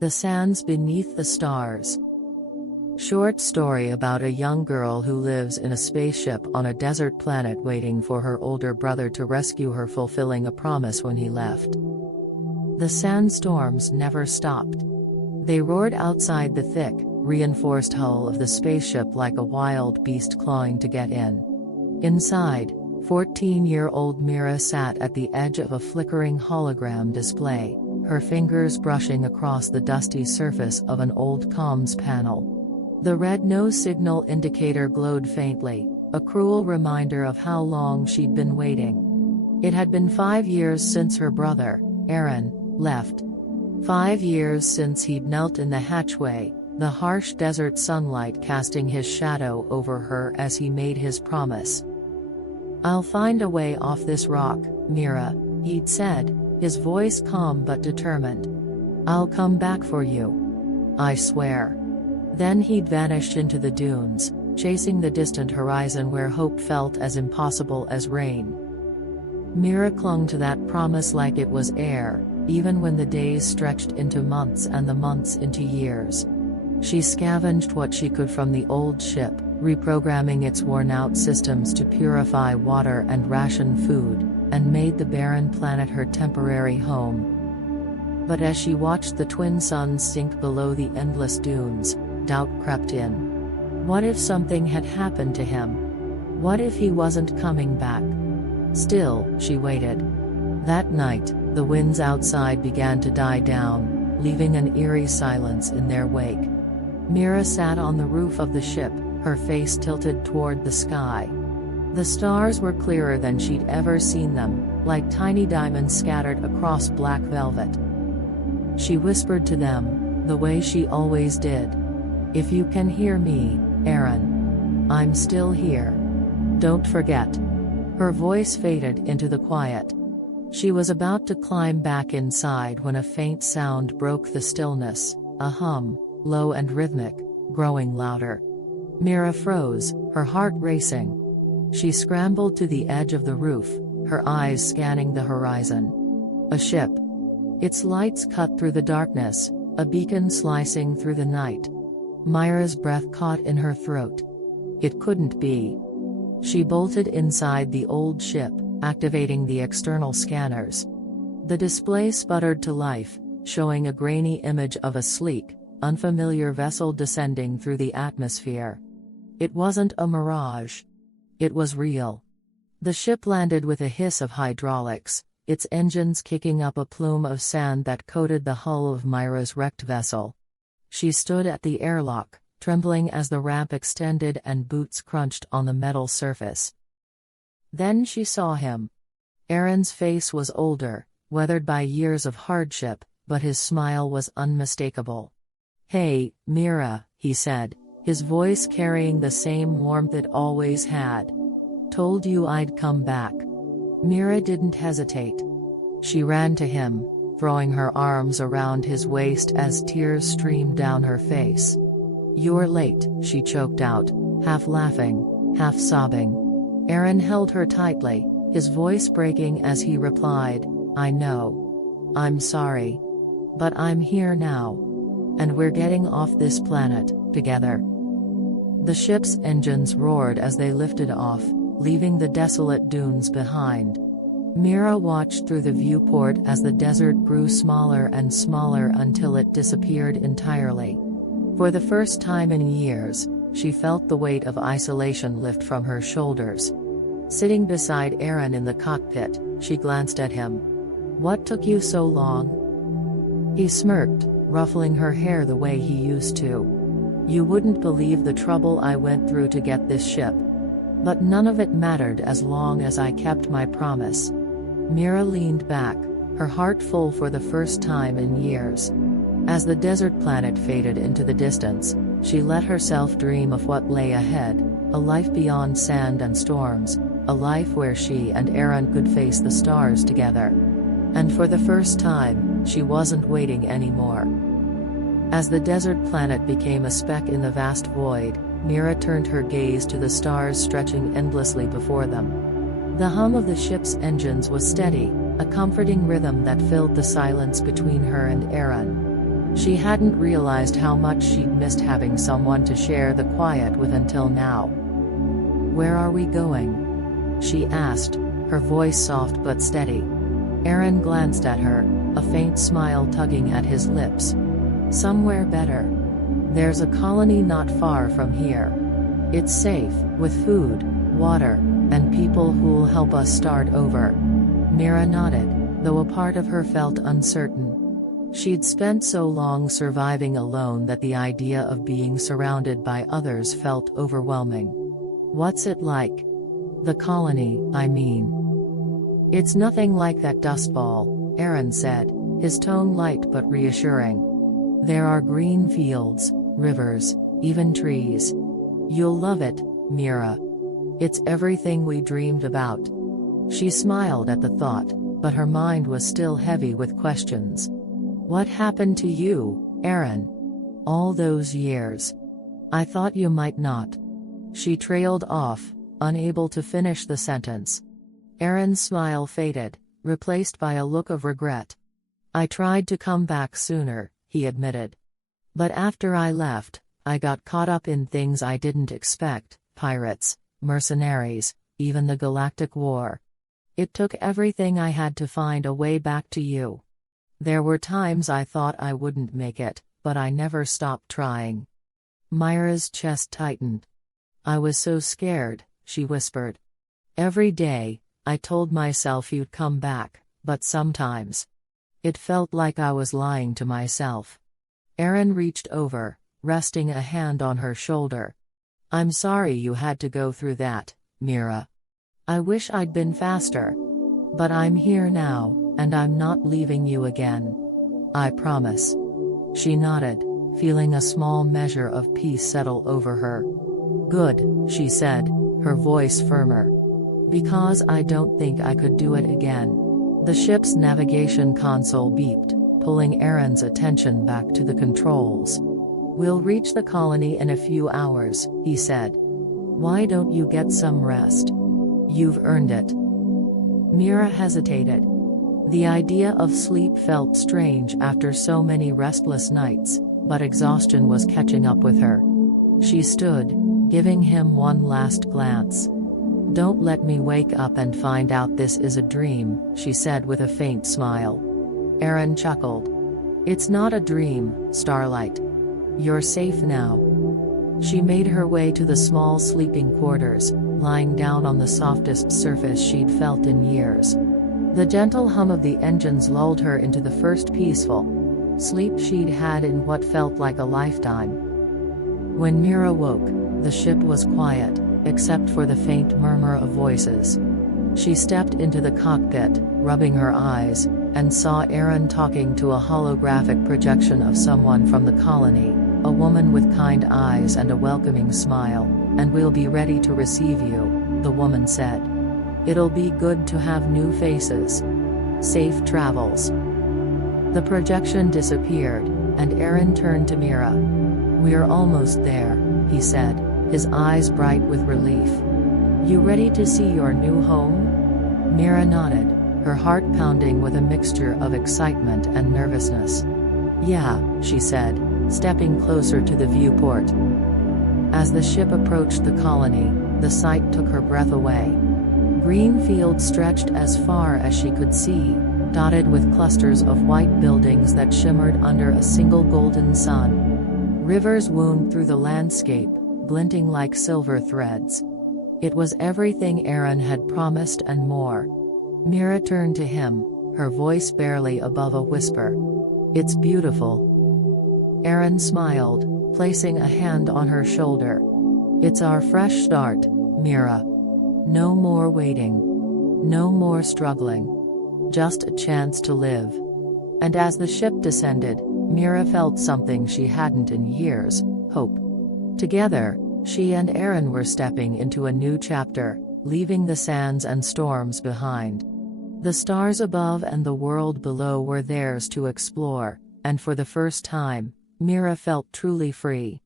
The Sands Beneath the Stars. Short story about a young girl who lives in a spaceship on a desert planet waiting for her older brother to rescue her, fulfilling a promise when he left. The sandstorms never stopped. They roared outside the thick, reinforced hull of the spaceship like a wild beast clawing to get in. Inside, 14-year-old Mira sat at the edge of a flickering hologram display, her fingers brushing across the dusty surface of an old comms panel. The red no signal indicator glowed faintly, a cruel reminder of how long she'd been waiting. It had been 5 years since her brother, Aaron, left. 5 years since he'd knelt in the hatchway, the harsh desert sunlight casting his shadow over her as he made his promise. "I'll find a way off this rock, Mira," he'd said, his voice calm but determined. "I'll come back for you. I swear." Then he'd vanished into the dunes, chasing the distant horizon where hope felt as impossible as rain. Mira clung to that promise like it was air, even when the days stretched into months and the months into years. She scavenged what she could from the old ship, reprogramming its worn-out systems to purify water and ration food, and made the barren planet her temporary home. But as she watched the twin suns sink below the endless dunes, doubt crept in. What if something had happened to him? What if he wasn't coming back? Still, she waited. That night, the winds outside began to die down, leaving an eerie silence in their wake. Mira sat on the roof of the ship, her face tilted toward the sky. The stars were clearer than she'd ever seen them, like tiny diamonds scattered across black velvet. She whispered to them, the way she always did. "If you can hear me, Aaron. I'm still here. Don't forget." Her voice faded into the quiet. She was about to climb back inside when a faint sound broke the stillness, a hum, low and rhythmic, growing louder. Mira froze, her heart racing. She scrambled to the edge of the roof, her eyes scanning the horizon. A ship. Its lights cut through the darkness, a beacon slicing through the night. Mira's breath caught in her throat. It couldn't be. She bolted inside the old ship, activating the external scanners. The display sputtered to life, showing a grainy image of a sleek, unfamiliar vessel descending through the atmosphere. It wasn't a mirage. It was real. The ship landed with a hiss of hydraulics, its engines kicking up a plume of sand that coated the hull of Mira's wrecked vessel. She stood at the airlock, trembling as the ramp extended and boots crunched on the metal surface. Then she saw him. Aaron's face was older, weathered by years of hardship, but his smile was unmistakable. "Hey, Mira," he said, his voice carrying the same warmth it always had. "Told you I'd come back." Mira didn't hesitate. She ran to him, throwing her arms around his waist as tears streamed down her face. "You're late," she choked out, half laughing, half sobbing. Aaron held her tightly, his voice breaking as he replied, "I know. I'm sorry. But I'm here now. And we're getting off this planet, together." The ship's engines roared as they lifted off, leaving the desolate dunes behind. Mira watched through the viewport as the desert grew smaller and smaller until it disappeared entirely. For the first time in years, she felt the weight of isolation lift from her shoulders. Sitting beside Aaron in the cockpit, she glanced at him. "What took you so long?" He smirked, ruffling her hair the way he used to. "You wouldn't believe the trouble I went through to get this ship. But none of it mattered as long as I kept my promise." Mira leaned back, her heart full for the first time in years. As the desert planet faded into the distance, she let herself dream of what lay ahead, a life beyond sand and storms, a life where she and Aaron could face the stars together. And for the first time, she wasn't waiting anymore. As the desert planet became a speck in the vast void, Mira turned her gaze to the stars stretching endlessly before them. The hum of the ship's engines was steady, a comforting rhythm that filled the silence between her and Aaron. She hadn't realized how much she'd missed having someone to share the quiet with until now. "Where are we going?" she asked, her voice soft but steady. Aaron glanced at her, a faint smile tugging at his lips. "Somewhere better. There's a colony not far from here. It's safe, with food, water, and people who'll help us start over." Mira nodded, though a part of her felt uncertain. She'd spent so long surviving alone that the idea of being surrounded by others felt overwhelming. "What's it like? The colony, I mean." "It's nothing like that dust ball," Aaron said, his tone light but reassuring. "There are green fields, rivers, even trees. You'll love it, Mira. It's everything we dreamed about." She smiled at the thought, but her mind was still heavy with questions. "What happened to you, Aaron? All those years? I thought you might not." She trailed off, unable to finish the sentence. Aaron's smile faded, replaced by a look of regret. "I tried to come back sooner," he admitted. "But after I left, I got caught up in things I didn't expect: pirates, mercenaries, even the Galactic War. It took everything I had to find a way back to you. There were times I thought I wouldn't make it, but I never stopped trying." Myra's chest tightened. "I was so scared," she whispered. "Every day, I told myself you'd come back, but sometimes it felt like I was lying to myself." Aaron reached over, resting a hand on her shoulder. "I'm sorry you had to go through that, Mira. I wish I'd been faster. But I'm here now, and I'm not leaving you again. I promise." She nodded, feeling a small measure of peace settle over her. "Good," she said, her voice firmer. "Because I don't think I could do it again." The ship's navigation console beeped, pulling Aaron's attention back to the controls. "We'll reach the colony in a few hours," he said. "Why don't you get some rest? You've earned it." Mira hesitated. The idea of sleep felt strange after so many restless nights, but exhaustion was catching up with her. She stood, giving him one last glance. "Don't let me wake up and find out this is a dream," she said with a faint smile. Aaron chuckled. "It's not a dream, Starlight. You're safe now." She made her way to the small sleeping quarters, lying down on the softest surface she'd felt in years. The gentle hum of the engines lulled her into the first peaceful sleep she'd had in what felt like a lifetime. When Mira woke, the ship was quiet, except for the faint murmur of voices. She stepped into the cockpit, rubbing her eyes, and saw Aaron talking to a holographic projection of someone from the colony, a woman with kind eyes and a welcoming smile. "And we'll be ready to receive you," the woman said. "It'll be good to have new faces. Safe travels." The projection disappeared, and Aaron turned to Mira. "We're almost there," he said, his eyes bright with relief. "You ready to see your new home?" Mira nodded, her heart pounding with a mixture of excitement and nervousness. "Yeah," she said, stepping closer to the viewport. As the ship approached the colony, the sight took her breath away. Green fields stretched as far as she could see, dotted with clusters of white buildings that shimmered under a single golden sun. Rivers wound through the landscape, glinting like silver threads. It was everything Aaron had promised and more. Mira turned to him, her voice barely above a whisper. "It's beautiful." Aaron smiled, placing a hand on her shoulder. "It's our fresh start, Mira. No more waiting. No more struggling. Just a chance to live." And as the ship descended, Mira felt something she hadn't in years: hope. Together, she and Aaron were stepping into a new chapter, leaving the sands and storms behind. The stars above and the world below were theirs to explore, and for the first time, Mira felt truly free.